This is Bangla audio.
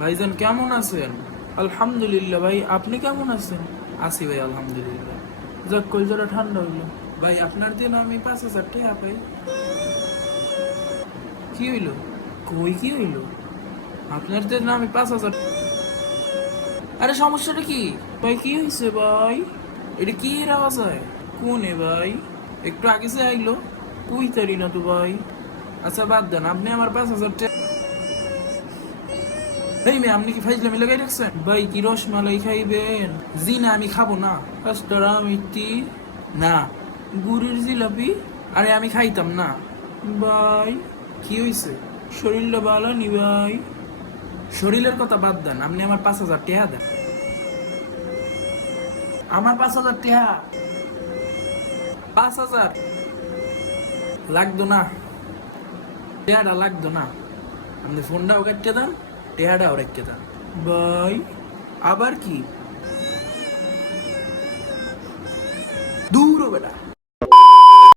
ভাইজান কেমন আছেন? আলহামদুলিল্লাহ ভাই, আপনি কেমন আছেন? আছি ভাই আলহামদুলিল্লাহ। যাক কলজোড়া ঠান্ডা হইলো। ভাই আপনার দিন আমি 5,000 টাকা পাই। কি হইলো? কই কি হইলো? আপনার দিন আমি 5,000। আরে সমস্যাটা কি? ভাই কি হয়েছে ভাই? এটা কি এর আওয়াজ হয়? কোনে ভাই? একটু আগে সে আইলো। কই তারি না তো ভাই। আচ্ছা বাদ দেন, আপনি আমার 5,000 টাকা। এই মেয়ে, আপনি কি ফাইজলামি লাগাই রাখছেন? ভাই কি রসমালাই খাইবেন? জি না, আমি খাবো না। পাঁচটারা মিষ্টি না, গুড়ের জিলাপি। আরে আমি খাইতাম না ভাই। কি হইছে? শরীরটা ভালো নি ভাই? শরীরের কথা বাদ দেন, আপনি আমার 5,000 টাকা দেন। আমার 5,000 টাকা। 5,000 লাগতো না, টাকাটা লাগতো না। আপনি ফোনটাও কেটে দেন, টাকাটাও রেখে দেন ভাই। আবার কি? দূর বেটা।